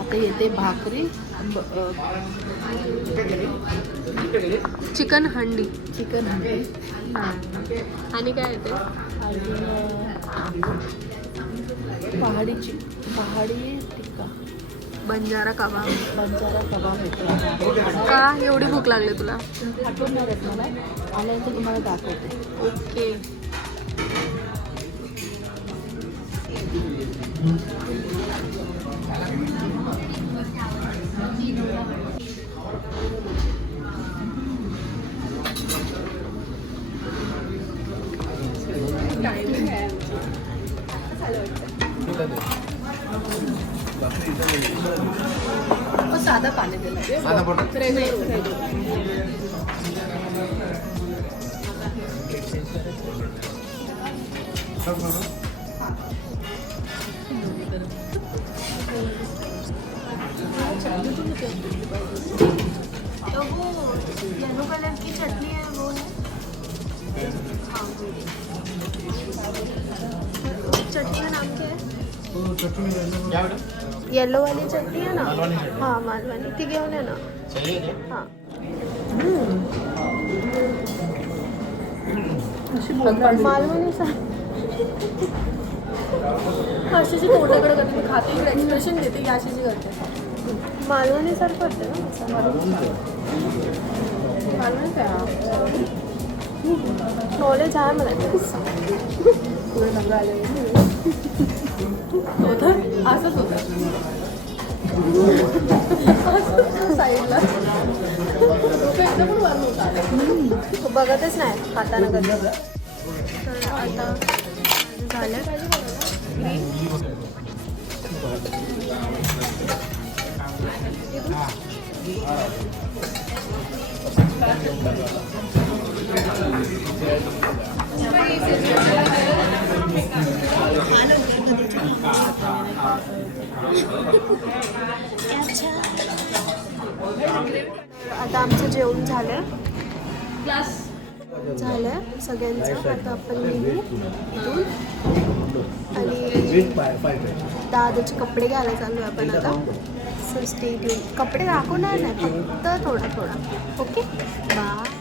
आता येते भाकरी, चिकन हंडी. चिकन हंडी आणि काय येते? अजून पहाडी टिक्का, बंजारा कबाब. बंजारा कबाब येतो. का एवढी भूक लागली तुला? आठवणार आहेत मला, आल्यानंतर तुम्हाला दाखवते. ओके. साधा पाणी दिलं. तो वो येलो कलर की चटनी है वो है। चटनी का नाम क्या है? येलो वाली चटनी है ना? हाँ मालवानी ती घेऊन आहे ना. हाँ मालवणी अशी तोंडाकडे करते, खाते इकडे एक्सप्रेशन देते की अशी करते. मालवणी सारखं वाटतं ना. मालवणी काय नॉलेज आहे मला ते. पुढे नंबर आले होतं असंच होतं साईडला एकदम पण वर होता. बघतच नाही खाताना कधी. तर आता झालं. आता आमचं जेवण झालं सगळ्यांचं. आता आपण निघू इथून आणि दादाचे कपडे घ्यायला चालू आहे आपण आता. So stay tune. कपडे दाखवणार नाही, फक्त थोडा. Okay bye.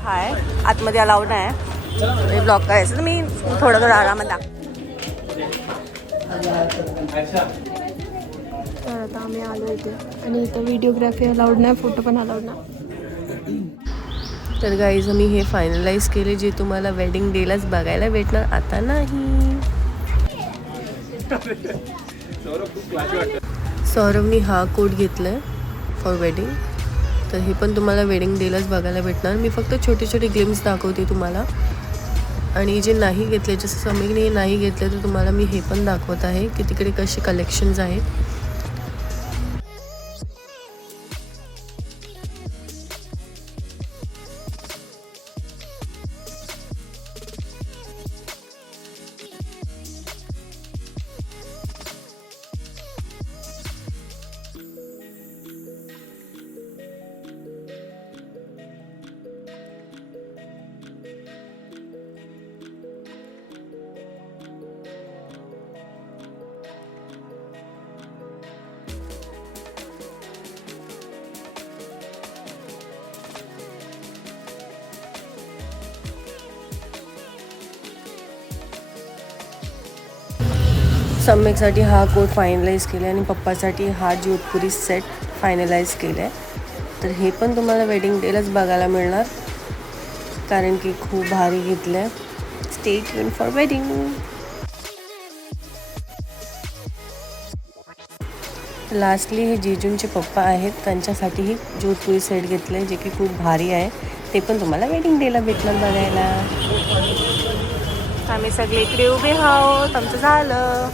हाय, आतमध्ये अलाउड नाही ब्लॉक करायचं, तर मी थोडं आरामात तर आता आम्ही आलो इथे आणि इथं व्हिडिओग्राफी अलाउड नाही, फोटो पण अलाउड नाही. तर गाईज आम्ही हे फायनलाइज केले, जे तुम्हाला वेडिंग डेलाच बघायला भेटणार, आता नाही. सौरभनी हा कोट घेतलाय फॉर वेडिंग, तर हे पण तुम्हाला वेडिंग डेलाच बघायला भेटणार. मी फक्त छोटे छोटे ग्लिम्स दाखवते तुम्हाला. आणि जे नाही घेतले, जसं समीरने नाही घेतले, तर तुम्हाला मी हे पण दाखवत आहे की तिकडे कसे कलेक्शन्स आहेत. सम्यकसाठी हा कोट फायनलाइज केला आणि पप्पासाठी हा जोधपुरी सेट फायनलाइज केला आहे. तर हे पण तुम्हाला वेडिंग डेलाच बघायला मिळणार, कारण की खूप भारी घेतलं आहे. Stay tune for wedding. Lastly हे जीजूंचे पप्पा आहेत, त्यांच्यासाठीही जोधपुरी सेट घेतलं आहे, जे की खूप भारी आहे. ते पण तुम्हाला वेडिंग डेला भेटणार बघायला. आम्ही सगळे इकडे उभे आहोत, आमचं झालं.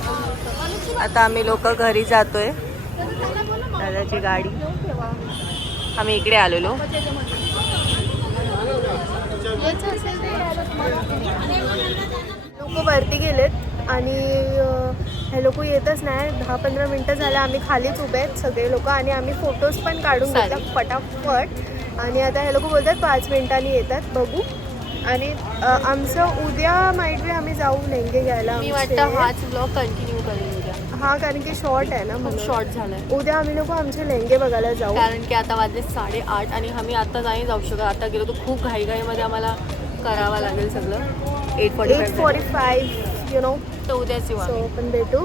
आता आम्ही लोक घरी जातोय. दादाची गाडी, आम्ही इकडे आलेलो. लोक वरती गेलेत आणि हे लोक येतच नाही. 10-15 मिनटं झालं आम्ही खालीच उभे आहेत सगळे लोक आणि आम्ही फोटोज पण काढून घेतला पटापट. आणि आता हे लोक बोलतात 5 मिनिटांनी येतात, बघू. आणि आमचं उद्या माईट बी आम्ही जाऊ लेंगे घ्यायला. मी वाटतं हाच ब्लॉग कंटिन्यू करेल उद्या. हा, कारण की शॉर्ट आहे ना, खूप म्हणून. शॉर्ट झालाय. उद्या आम्ही लोक आमचे लेंगे बघायला जाऊ. कारण की आता वाजले 8:30 आणि आम्ही आता नाही जाऊ शकत. आता गेलो तर खूप घाईघाईमध्ये आम्हाला करावं लागेल सगळं. 8:45 यु नो. तर उद्याच येऊ सो आम्ही. आपण भेटू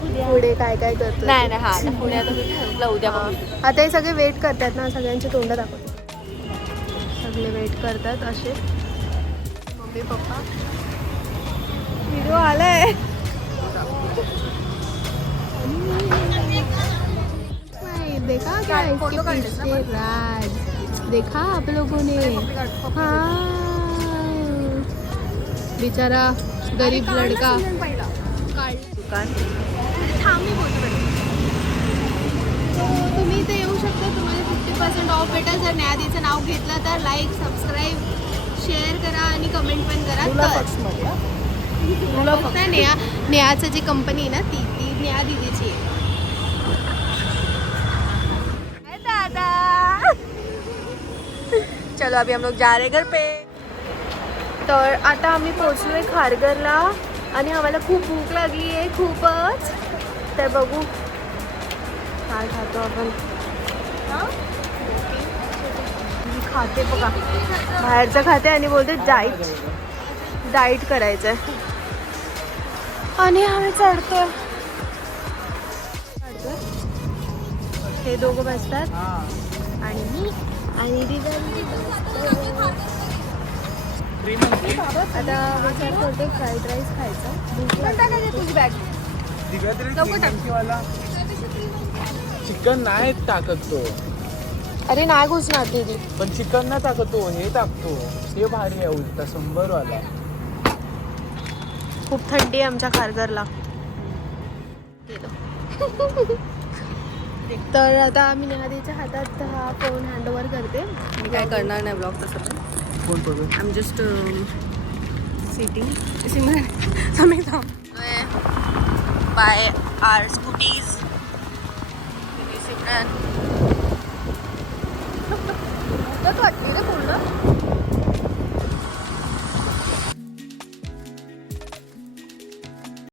पुढे काय काय करतो. नाही हा आता पुढे आता मी म्हटलं उद्या बघू. आता हे सगळे वेट करतात ना, सगळ्यांची तोंड दाखवते. सगळे वेट करतात असे. Mummy papa. व्हिडिओ आलाय. नहीं देखा क्या इसके पीछे राज देखा आप लोगों ने. हाँ बेचारा गरीब लड़का. दुकान तुम्ही इथे येऊ शकता. तुम्हाला 50% ऑफ भेटेल जर न्यायाधीचं नाव घेतलं तर. लाईक, सबस्क्राईब, शेअर करा आणि कमेंट पण करा. फक्त नेहाचं जी कंपनी आहे ना ती नेहा दीदीची आहे. दादा चलो अभी हम लोग जा रहे घर पे. तर आता आम्ही पोहोचलोय खारघरला आणि आम्हाला खूप भूक लागली आहे, खूपच. तर बघू काय खातो आपण. मी खाते बघा, बाहेरचं खाते आणि बोलते डाईट करायचं आहे. आणि आम्ही चढतोय. हे दोघं बसतात आणि मी आणि दिवाळी आता विचार करतो फ्राईड राईस खायचा. तुझी बॅग चिकन नाही टाकत तो. अरे नाही घुसणार दीदी. पण चिकन नाही टाकत तो, हे टाकतो. हे भारी आहे उलटा 100 वाला. खूप थंडी आहे आमच्या खारघरला. तर आता आम्ही नेहादीच्या हातात हा फोन हँडओव्हर करते. मी काय करणार नाही ब्लॉग तसं पण. कोण बघू. I am just sitting by our scooties. Simran